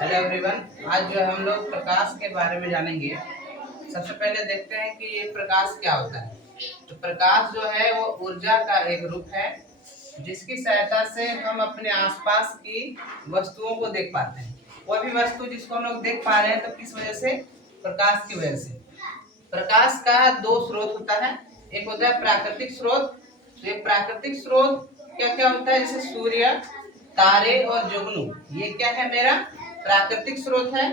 Hello everyone. आज जो है हम लोग प्रकाश के बारे में जानेंगे। सबसे पहले देखते हैं कि ये प्रकाश क्या होता है। तो प्रकाश जो है वो ऊर्जा का एक रूप है जिसकी सहायता से हम अपने आसपास की वस्तुओं को देख पाते हैं। कोई भी वस्तु जिसको हम लोग देख पा रहे हैं तो किस वजह से? प्रकाश की वजह से। प्रकाश का दो स्रोत होता है। एक होता है प्राकृतिक स्रोत। तो ये प्राकृतिक स्रोत क्या क्या होता है? जैसे सूर्य, तारे और जुगनू, ये क्या है? मेरा प्राकृतिक स्रोत है।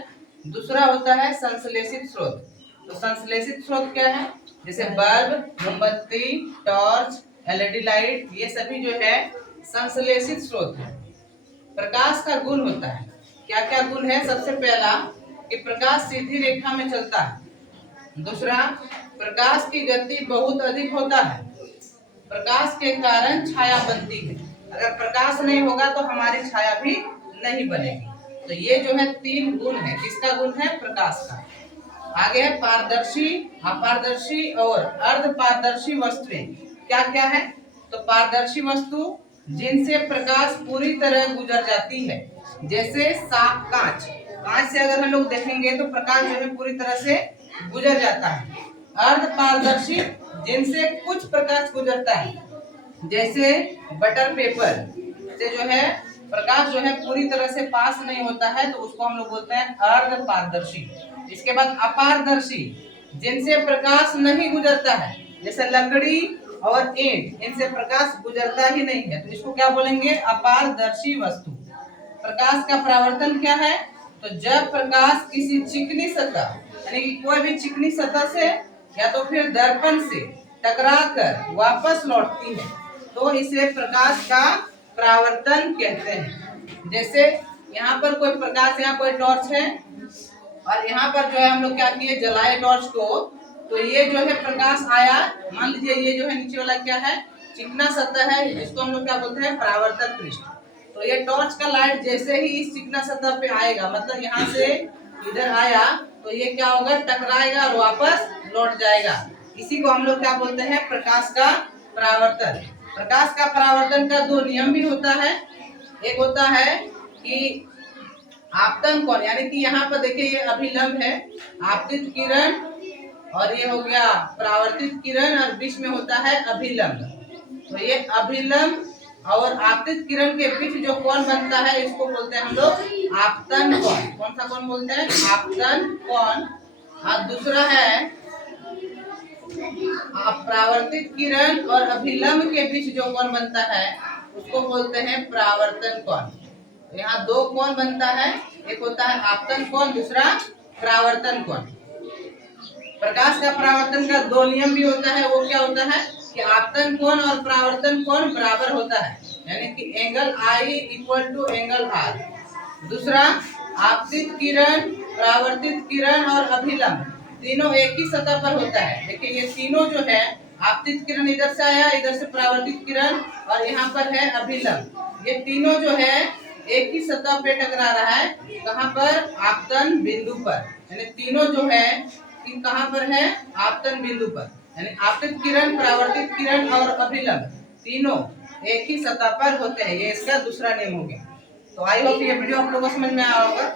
दूसरा होता है संश्लेषित स्रोत। तो संश्लेषित स्रोत क्या है? जैसे बल्ब, मोमबत्ती, टॉर्च, एलईडी लाइट, ये सभी जो है संश्लेषित स्रोत है। प्रकाश का गुण होता है, क्या क्या गुण है? सबसे पहला कि प्रकाश सीधी रेखा में चलता है। दूसरा, प्रकाश की गति बहुत अधिक होता है। प्रकाश के कारण छाया बनती है। अगर प्रकाश नहीं होगा तो हमारी छाया भी नहीं बनेगी। तो ये जो है तीन गुण है। किसका गुण है? प्रकाश का। आगे है पारदर्शी, अपारदर्शी और अर्धपारदर्शी वस्तुएं। क्या क्या है? तो पारदर्शी वस्तु जिनसे प्रकाश पूरी तरह गुजर जाती है, जैसे साफ कांच। कांच से अगर हम लोग देखेंगे तो प्रकाश जो है पूरी तरह से गुजर जाता है। अर्धपारदर्शी जिनसे कुछ प्रकाश गुजरता है, जैसे बटर पेपर से जो है प्रकाश जो है पूरी तरह से पास नहीं होता है, तो उसको हम लोग बोलते हैं अर्धपारदर्शी। इसके बाद अपारदर्शी जिनसे प्रकाश नहीं गुजरता है, जैसे लकड़ी और ईंट, इनसे प्रकाश गुजरता ही नहीं है, तो इसको क्या बोलेंगे? अपारदर्शी वस्तु। प्रकाश का परावर्तन क्या है? तो जब प्रकाश किसी चिकनी सतह यानी कि कोई भी चिकनी सतह से या तो फिर दर्पण से टकराकर वापस लौटती है तो इसे प्रकाश का परावर्तन कहते हैं। जैसे यहाँ पर कोई प्रकाश, यहाँ कोई टॉर्च है और यहाँ पर जो है हम लोग क्या किए? जलाए टॉर्च को, तो ये जो है प्रकाश आया। मान लीजिए ये जो है नीचे वाला क्या है? चिकना सतह है, इसको हम लोग क्या बोलते हैं? परावर्तक पृष्ठ। तो ये टॉर्च का लाइट जैसे ही इस चिकना सतह पे आएगा, मतलब यहाँ से इधर आया, तो ये क्या होगा? टकराएगा और वापस लौट जाएगा। इसी को हम लोग क्या बोलते हैं? प्रकाश का परावर्तन। प्रकाश का परावर्तन का दो नियम भी होता है। एक होता है कि आपतन कोण, यानी कि यहाँ पर देखिए ये अभिलंब है, आपतित किरण, और ये हो गया परावर्तित किरण, और बीच में होता है अभिलंब। तो ये अभिलंब और आपतित किरण के बीच जो कोण बनता है इसको बोलते हैं हम लोग आपतन कोण। कौन सा कोण बोलते हैं? आपतन कोण। और दूसरा है परावर्तित किरण और अभिलंब के बीच जो कोण बनता है उसको बोलते हैं परावर्तन कोण। तो यहाँ दो कोण बनता है, एक होता है आपतन कोण, दूसरा परावर्तन कोण। प्रकाश का परावर्तन का दो नियम भी होता है। वो क्या होता है कि आपतन कोण और परावर्तन कोण बराबर होता है, यानी कि angle I equal to angle R. दूसरा, आपतित किरण, परावर्तित किरण और अभिलंब तीनों एक ही सतह पर होता है। देखिए ये तीनों जो है, आपतित किरण इधर से आया, इधर से परावर्तित किरण, और यहाँ पर है अभिलंब, ये तीनों जो है एक ही सतह पे टकरा रहा है। कहाँ पर? आपतन बिंदु पर। यानी तीनों जो है कि कहाँ पर है? आपतन बिंदु पर। यानी आपतित किरण, परावर्तित किरण और अभिलंब तीनों एक ही सतह पर होते हैं। ये इसका दूसरा नियम हो गया। तो आई होप ये वीडियो आप लोगों को समझ में आया होगा।